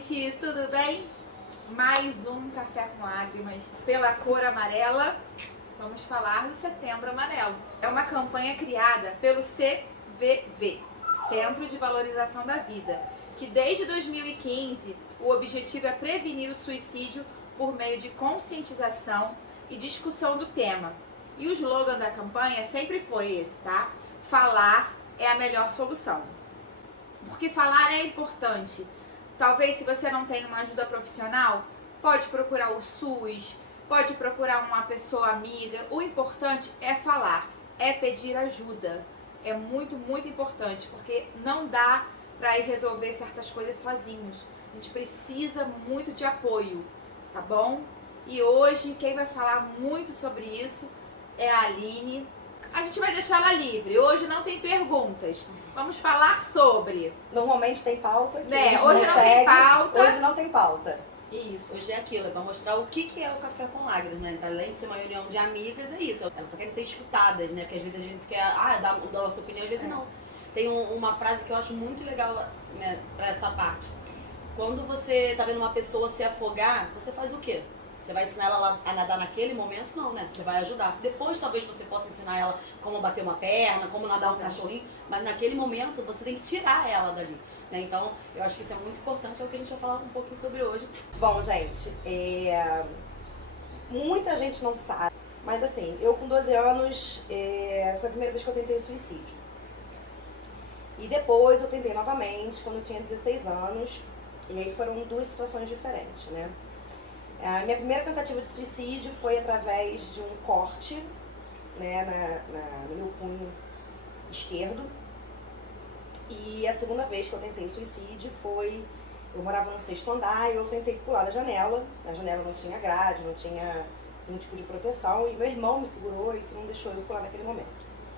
gente, tudo bem? Mais um Café com Lágrimas pela cor amarela. Vamos falar do Setembro Amarelo. É uma campanha criada pelo CVV, Centro de Valorização da Vida, que desde 2015 o objetivo é prevenir o suicídio por meio de conscientização e discussão do tema. E o slogan da campanha sempre foi esse, tá? Falar é a melhor solução. Porque falar é importante. Talvez se você não tem uma ajuda profissional, pode procurar o SUS, pode procurar uma pessoa amiga. O importante é falar, é pedir ajuda. É muito, muito importante, porque não dá para ir resolver certas coisas sozinhos. A gente precisa muito de apoio, tá bom? E hoje quem vai falar muito sobre isso é a Aline. A gente vai deixar ela livre. Hoje não tem perguntas. Vamos falar sobre. Normalmente tem pauta. Hoje não tem pauta. Hoje não tem pauta. Isso. Hoje é aquilo, é pra mostrar o que é o Café com Lágrimas, né? Além de ser uma reunião de amigas, é isso. Elas só querem ser escutadas, né? Porque às vezes a gente quer dar a nossa opinião, às vezes não. Tem uma frase que eu acho muito legal, né, pra essa parte. Quando você tá vendo uma pessoa se afogar, você faz o quê? Você vai ensinar ela a nadar naquele momento? Não, né? Você vai ajudar. Depois talvez você possa ensinar ela como bater uma perna, como nadar um cachorrinho, mas naquele momento você tem que tirar ela dali, né? Então, eu acho que isso é muito importante, é o que a gente vai falar um pouquinho sobre hoje. Bom, gente, muita gente não sabe, mas assim, eu com 12 anos, foi a primeira vez que eu tentei suicídio. E depois eu tentei novamente, quando eu tinha 16 anos, e aí foram duas situações diferentes, né? A minha primeira tentativa de suicídio foi através de um corte, né, no meu punho esquerdo. E a segunda vez que eu tentei o suicídio foi, eu morava no 6º andar e eu tentei pular da janela. A janela não tinha grade, não tinha nenhum tipo de proteção e meu irmão me segurou e que não deixou eu pular naquele momento.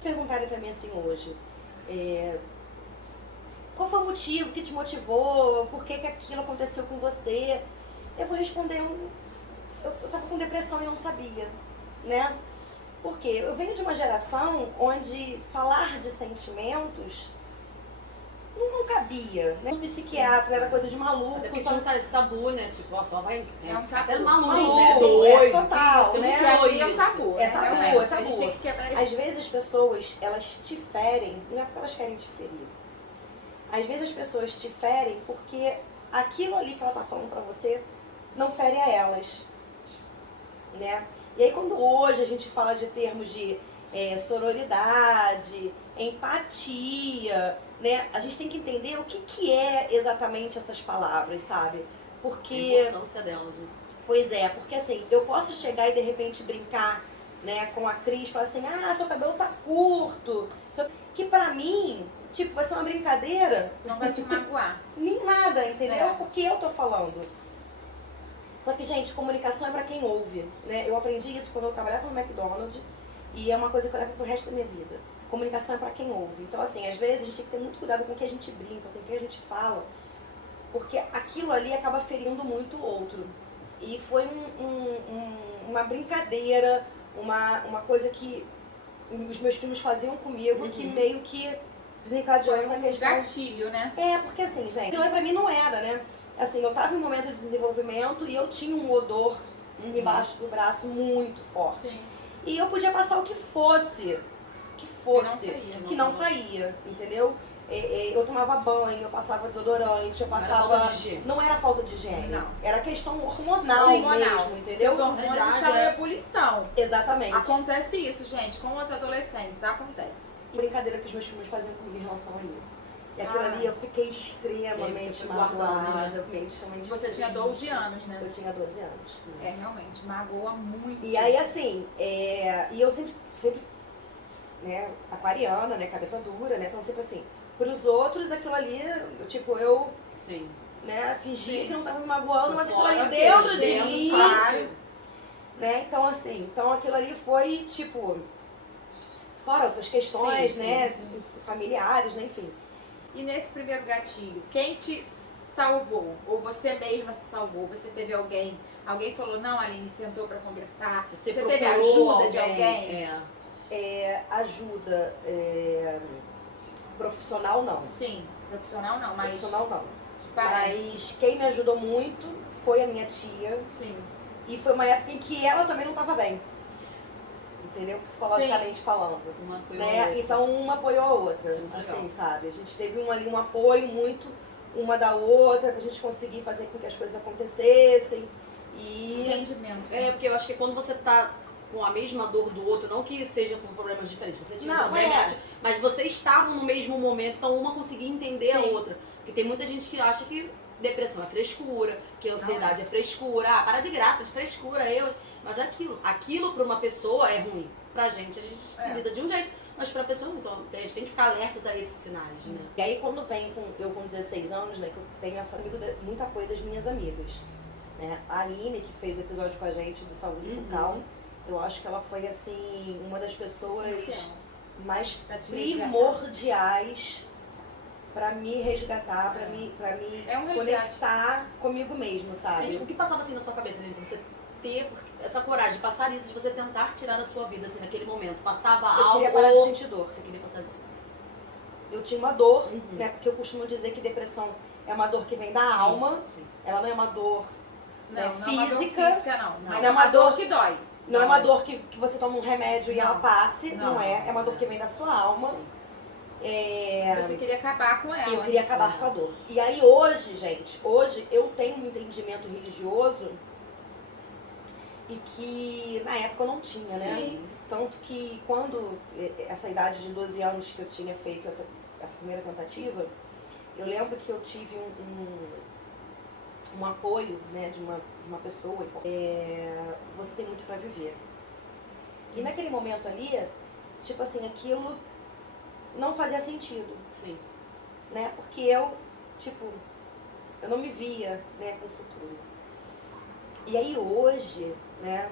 Perguntaram pra mim assim hoje, qual foi o motivo que te motivou, por que aquilo aconteceu com você? Eu vou responder, eu tava com depressão e não sabia, né? Porque eu venho de uma geração onde falar de sentimentos não cabia, né? Um psiquiatra era coisa de maluco. Até porque só... não tá esse tabu, né? Tipo, ó, só vai... É um até tabu. maluco, Sim, né? doido, total, né? Isso aqui é um tabu. É tabu, realmente. é tabu. A gente tem que quebrar isso. Às vezes as pessoas, elas te ferem, não é porque elas querem te ferir. Às vezes as pessoas te ferem porque aquilo ali que ela tá falando pra você não fere a elas, né? E aí quando hoje a gente fala de termos de sororidade, empatia, né? A gente tem que entender o que é exatamente essas palavras, sabe? Porque... A importância dela, viu? Pois é, porque assim, eu posso chegar e de repente brincar, né, com a Cris, falar assim, seu cabelo tá curto, que pra mim, tipo, vai ser uma brincadeira. Não vai te magoar. Nem nada, entendeu? É. Porque eu tô falando. Só que, gente, comunicação é pra quem ouve, né? Eu aprendi isso quando eu trabalhava no McDonald's e é uma coisa que eu levo pro resto da minha vida. Comunicação é pra quem ouve. Então, assim, às vezes a gente tem que ter muito cuidado com o que a gente brinca, com o que a gente fala, porque aquilo ali acaba ferindo muito o outro. E foi uma brincadeira, uma coisa que os meus filhos faziam comigo, que meio que desencadeou Foi essa um questão. gatilho, né? Porque assim, gente, pra mim não era, né? Assim, eu tava em um momento de desenvolvimento e eu tinha um odor embaixo do braço muito forte. Sim. E eu podia passar o que fosse, que não saía, entendeu? Eu tomava banho, eu passava desodorante, eu passava... Não era falta de higiene. Não era falta de higiene. Não. Era questão hormonal Sim, mesmo, entendeu? Seus hormônios estavam em ebulição. Exatamente. Acontece isso, gente, com os adolescentes, acontece. E brincadeira que os meus filhos faziam comigo em relação a isso. E aquilo ali eu fiquei extremamente Você foi guardando, magoada, extremamente Você tinha 12 anos, né? Eu tinha 12 anos. Realmente, magoa muito. E aí, assim, e eu sempre, né, aquariana, né, cabeça dura, né, então sempre assim, pros outros aquilo ali, tipo, eu, Sim. né, fingia Sim. que não tava me magoando, mas aquilo Fora ali que dentro de dentro, mim, claro. né, então assim, então aquilo ali foi, tipo, fora outras questões, Sim, né, familiares, né, enfim. E nesse primeiro gatilho, quem te salvou? Ou você mesma se salvou? Você teve alguém? Alguém falou, não, Aline, sentou pra conversar? Você teve procurou ajuda de alguém? Ajuda profissional não. Sim, profissional não, mas... Profissional não. Mas quem me ajudou muito foi a minha tia. Sim. E foi uma época em que ela também não estava bem. Entendeu? Psicologicamente falando. Uma apoiou a Né? outra. Então uma apoiou a outra. Muito Assim, legal. sabe? A gente teve um apoio muito uma da outra pra gente conseguir fazer com que as coisas acontecessem. E Entendimento. Porque eu acho que quando você tá com a mesma dor do outro, não que seja por problemas diferentes, você tinha Não, problemas, mas vocês estavam no mesmo momento, então uma conseguia entender a Sim. outra. Porque tem muita gente que acha que depressão é frescura, que ansiedade é frescura, para de graça, de frescura, mas é aquilo. Aquilo pra uma pessoa é ruim. Pra gente, a gente lida de um jeito, mas pra pessoa não. Então a gente tem que ficar alertas a esses sinais, né? E aí quando vem eu com 16 anos, né, que eu tenho muito apoio das minhas amigas. Né? A Aline, que fez o episódio com a gente do Saúde Bucal, eu acho que ela foi assim, uma das pessoas Essencial. mais Pra te primordiais pra me resgatar, pra me É um resgate. conectar comigo mesmo, sabe? Gente, o que passava assim na sua cabeça, Aline, pra você ter essa coragem de passar isso, de você tentar tirar da sua vida, assim, naquele momento? Passava Eu algo... queria parar de sentir dor. Você queria passar disso? Eu tinha uma dor, Uhum. né? Porque eu costumo dizer que depressão é uma dor que vem da alma, Sim. ela não é uma dor Não, né, não é uma dor física, física, não. Mas não é uma dor que dói. não é uma dor que você toma um remédio e Não. ela passe, não, Não. é uma dor que vem da sua alma. Sim. Você queria acabar com ela. Eu queria acabar com a dor. E aí hoje, gente, hoje eu tenho um entendimento religioso e que na época eu não tinha, né? Sim. Tanto que quando, essa idade de 12 anos que eu tinha feito essa primeira tentativa, eu lembro que eu tive um apoio, né, de uma pessoa. Você tem muito pra viver. E naquele momento ali, tipo assim, aquilo não fazia sentido, Sim. né? Porque eu não me via, né, com o futuro. E aí hoje, né,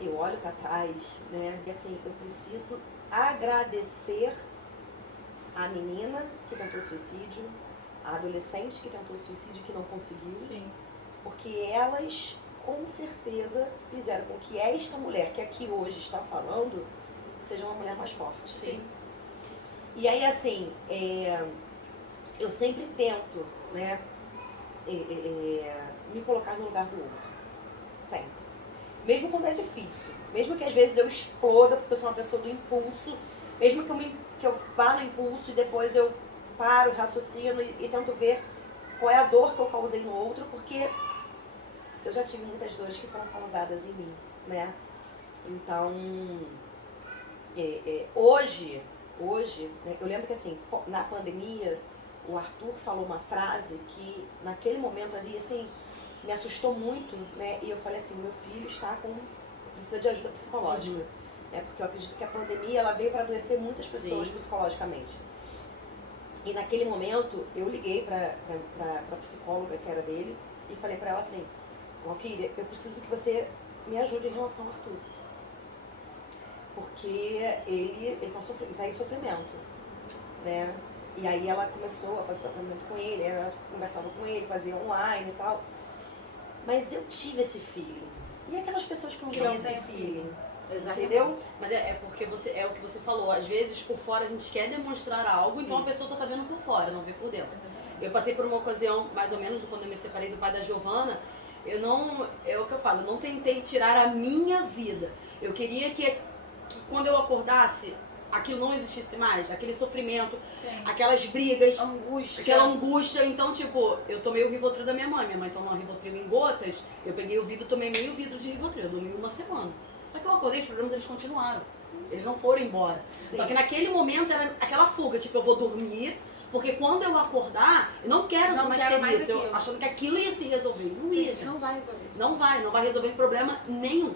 eu olho pra trás, né, e assim, eu preciso agradecer a menina que tentou suicídio, a adolescente que tentou suicídio e que não conseguiu, Sim. porque elas com certeza fizeram com que esta mulher que aqui hoje está falando seja uma mulher mais forte. Sim. E aí, assim, eu sempre tento, né, me colocar no lugar do outro. Sempre. Mesmo quando é difícil. Mesmo que às vezes eu exploda, porque eu sou uma pessoa do impulso. Mesmo que eu vá no impulso e depois eu paro, raciocino e tento ver qual é a dor que eu causei no outro, porque eu já tive muitas dores que foram causadas em mim, né? Então, hoje, né, eu lembro que assim, na pandemia, o Arthur falou uma frase que naquele momento ali, assim, me assustou muito, né? E eu falei assim, meu filho precisa de ajuda psicológica. Né? Porque eu acredito que a pandemia, ela veio para adoecer muitas pessoas psicologicamente. E naquele momento, eu liguei pra psicóloga que era dele e falei pra ela assim, Valquíria, eu preciso que você me ajude em relação ao Arthur. Porque ele tá em sofrimento, né? E aí ela começou a fazer tratamento com ele, ela conversava com ele, fazia online e tal. Mas eu tive esse feeling. E aquelas pessoas que não têm esse feeling? Exatamente. Entendeu? Mas é porque é o que você falou. Às vezes, por fora, a gente quer demonstrar algo, então a pessoa só tá vendo por fora, não vê por dentro. Eu passei por uma ocasião, mais ou menos, quando eu me separei do pai da Giovana, é o que eu falo, eu não tentei tirar a minha vida. Eu queria que quando eu acordasse, aquilo não existisse mais, aquele sofrimento, Sim. aquelas brigas, Angústia. aquela angústia. Então, tipo, eu tomei o Rivotril da minha mãe tomou o Rivotril em gotas, eu peguei o vidro, tomei meio vidro de Rivotril, eu dormi uma semana. Só que eu acordei, os problemas eles continuaram, eles não foram embora. Sim. Só que naquele momento era aquela fuga, tipo, eu vou dormir, porque quando eu acordar, eu não quero Não mais quero ter mais isso, aquilo. achando que aquilo ia se resolver. Não ia, gente. Não vai resolver. Não vai resolver problema nenhum.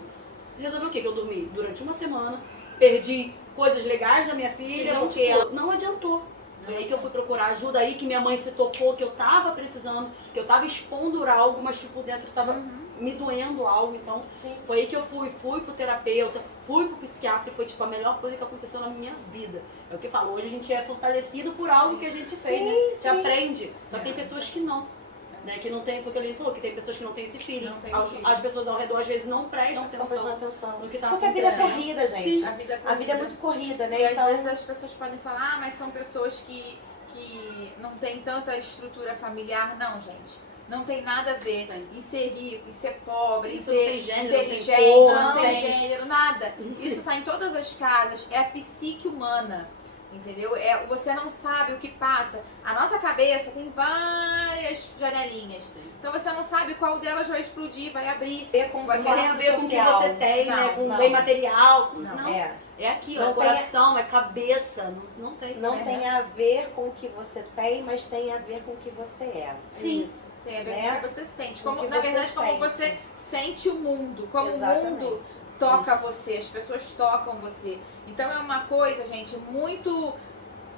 Resolveu o quê? Que eu dormi durante uma semana, perdi coisas legais da minha filha, Não tipo, não adiantou. Foi aí que eu fui procurar ajuda, aí que minha mãe se tocou, que eu tava precisando, que eu tava expondo algo, mas que por dentro tava me doendo algo. Então, Sim. foi aí que eu fui pro terapeuta, fui pro psiquiatra e foi tipo a melhor coisa que aconteceu na minha vida. É o que eu falo, hoje a gente é fortalecido por algo que a gente fez, né? Sim, Você sim. aprende. Só que tem pessoas que não. Né, que não tem, foi o que ele falou, que tem pessoas que não têm esse feeling. Não tem o feeling. As pessoas ao redor às vezes não prestam Não prestando atenção atenção. no que tá Porque a vida é acontecendo. corrida, gente. Sim, a vida é A vida é muito corrida, né? E às Então, vezes as pessoas podem falar, mas são pessoas que que não tem tanta estrutura familiar, não, gente. Não tem nada a ver em ser rico, em ser pobre, Isso em ser não tem gênero, inteligente, não tem não cor, tem não tem- gênero, nada. Isso tá em todas as casas, é a psique humana. Entendeu? Você não sabe o que passa. A nossa cabeça tem várias janelinhas. Então você não sabe qual delas vai explodir, vai abrir. Ver com Vai Não tem a ver com o que você tem, Não, né? Com não. bem material. Não. Não. É. É aqui, ó. Não É tem- coração, é cabeça. Não tem. Não É. tem a ver com o que você tem, mas tem a ver com o que você é. Sim. Tem a ver Né? com o que você sente. Com o Como, que na você verdade, como sente. você sente o mundo. Como Exatamente. o mundo toca Isso. você, as pessoas tocam você. Então é uma coisa, gente, muito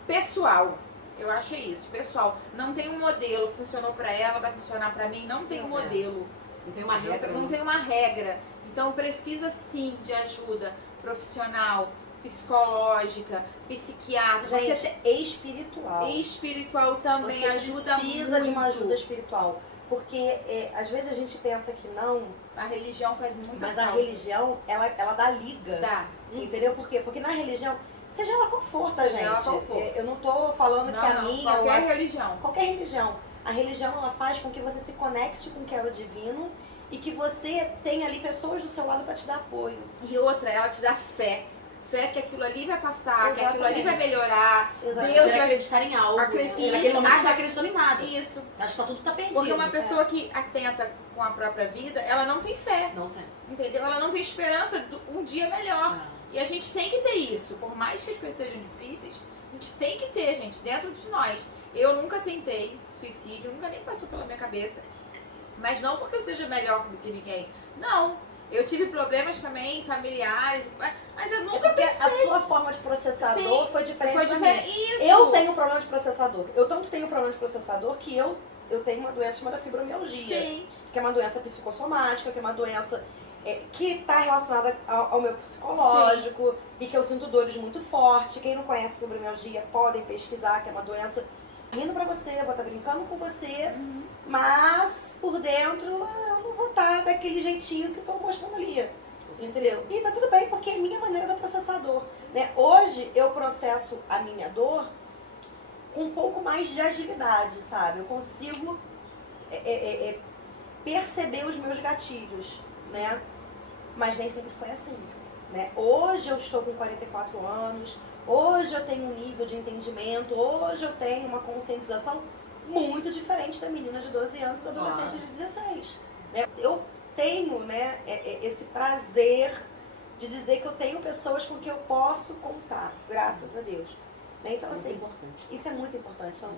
pessoal. Eu acho isso, pessoal. Não tem um modelo, funcionou pra ela, vai funcionar pra mim. Não tem um Não é. modelo. Não tem uma Entendeu? regra. Não né? tem uma regra. Então precisa sim de ajuda profissional, psicológica, psiquiatra. Gente, Você espiritual. tem espiritual também Você ajuda precisa de uma muito. ajuda espiritual. Porque às vezes a gente pensa que não, A religião faz muita mas falta. a religião, ela dá liga. Dá. Entendeu? Por quê? Porque na religião, seja ela qual for, tá, Seja gente? ela qual for. Eu não tô falando que a Não, minha ou qualquer a religião. qualquer religião. A religião, ela faz com que você se conecte com o que é o divino e que você tenha ali pessoas do seu lado para te dar apoio. E outra, ela te dá fé. Fé que aquilo ali vai passar, que aquilo ali vai Exatamente. melhorar. Exatamente. Deus Você vai- acreditar em algo. Acredita- Naquele Isso. momento você não tá acreditando em nada. Isso. Você acha que tudo tá perdido. Porque uma pessoa que atenta com a própria vida, ela não tem fé. Não tem. Entendeu? Ela não tem esperança de um dia melhor. Ah. E a gente tem que ter isso. Por mais que as coisas sejam difíceis, a gente tem que ter, gente, dentro de nós. Eu nunca tentei suicídio, nunca nem passou pela minha cabeça. Mas não porque eu seja melhor do que ninguém. Não. Eu tive problemas também familiares, mas eu nunca Porque pensei. a sua forma de processador Sim, foi diferente Foi da diferente. minha. Isso. Eu tenho problema de processador. Eu tanto tenho problema de processador que eu tenho uma doença chamada fibromialgia. Sim. Que é uma doença psicossomática, que é uma doença que está relacionada ao meu psicológico e que eu sinto dores muito fortes. Quem não conhece fibromialgia podem pesquisar, que é uma doença rindo pra você, eu vou estar brincando com você, Uhum. mas por dentro eu não vou estar daquele jeitinho que eu tô mostrando ali. Entendeu? E tá tudo bem, porque é a minha maneira do processador. Né? Hoje eu processo a minha dor com um pouco mais de agilidade, sabe? Eu consigo perceber os meus gatilhos, né? Mas nem sempre foi assim, né? Hoje eu estou com 44 anos, hoje eu tenho um nível de entendimento, hoje eu tenho uma conscientização muito diferente da menina de 12 anos e da adolescente de 16. Né? Eu tenho, né, esse prazer de dizer que eu tenho pessoas com quem eu posso contar, graças a Deus. Né? Então, Isso é assim, importante. isso é muito importante. Então,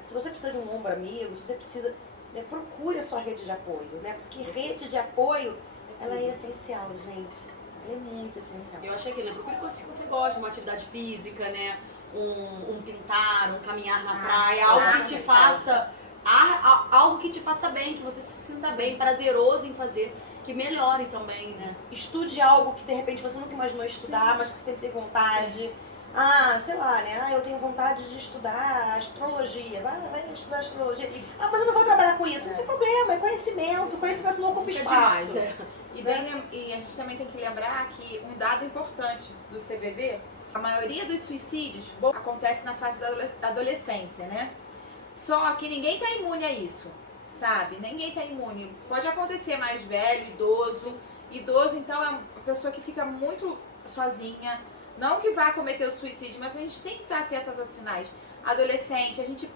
se você precisa de um ombro amigo, se você precisa, né, procure a sua rede de apoio, né? Porque rede de apoio, ela é essencial, gente. Ela é muito essencial. Eu achei que, né? Procure coisas que você gosta, uma atividade física, né? Um pintar, um caminhar na praia, algo que te arte, faça. Algo que te faça bem, que você se sinta bem, prazeroso em fazer, que melhore também, né? Estude algo que de repente você nunca imaginou estudar, mas que você sempre teve vontade. Ah, sei lá, né? Ah, eu tenho vontade de estudar astrologia. Vai estudar astrologia. Ah, mas eu não vou trabalhar com isso. Não tem problema, é conhecimento. Conhecimento não ocupa Fica espaço. demais, é. E a gente também tem que lembrar que um dado importante do CVV, a maioria dos suicídios acontece na fase da adolescência, né? Só que ninguém tá imune a isso, sabe? Ninguém tá imune. Pode acontecer mais velho, idoso. Idoso, então, é uma pessoa que fica muito sozinha. Não que vá cometer o suicídio, mas a gente tem que estar atentas aos sinais. Adolescente, a gente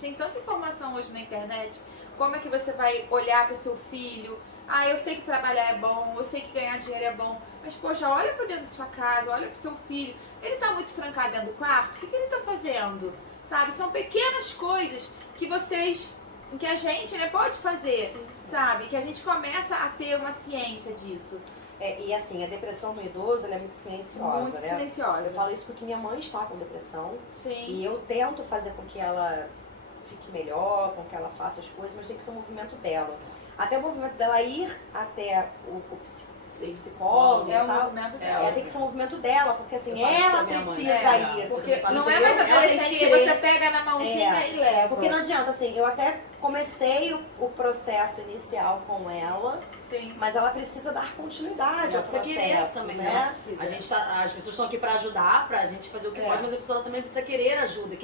tem tanta informação hoje na internet. Como é que você vai olhar para o seu filho? Ah, eu sei que trabalhar é bom, eu sei que ganhar dinheiro é bom, mas poxa, olha para dentro da sua casa, olha para o seu filho. Ele tá muito trancado dentro do quarto? O que ele tá fazendo? Sabe? São pequenas coisas que a gente, né, pode fazer, sabe? Que a gente começa a ter uma ciência disso. E assim, a depressão no idoso, ela é muito silenciosa, Muito né? silenciosa. Eu falo isso porque minha mãe está com depressão. Sim. E eu tento fazer com que ela fique melhor, com que ela faça as coisas, mas tem que ser um movimento dela. Até o movimento dela ir até o psicólogo É e o tal. movimento dela. Tem que ser um movimento dela, porque assim, Eu falo isso ela pra minha mãe. precisa É, ir. Porque falo não isso, é mais ela tem adolescente que querer. você pega na mãozinha e leva. Porque não adianta, assim, eu até comecei o processo inicial com ela, Sim. mas ela precisa dar continuidade ao Precisa processo, querer também, né? né? A gente as pessoas estão aqui pra ajudar, pra gente fazer o que pode, mas a pessoa também precisa querer ajuda,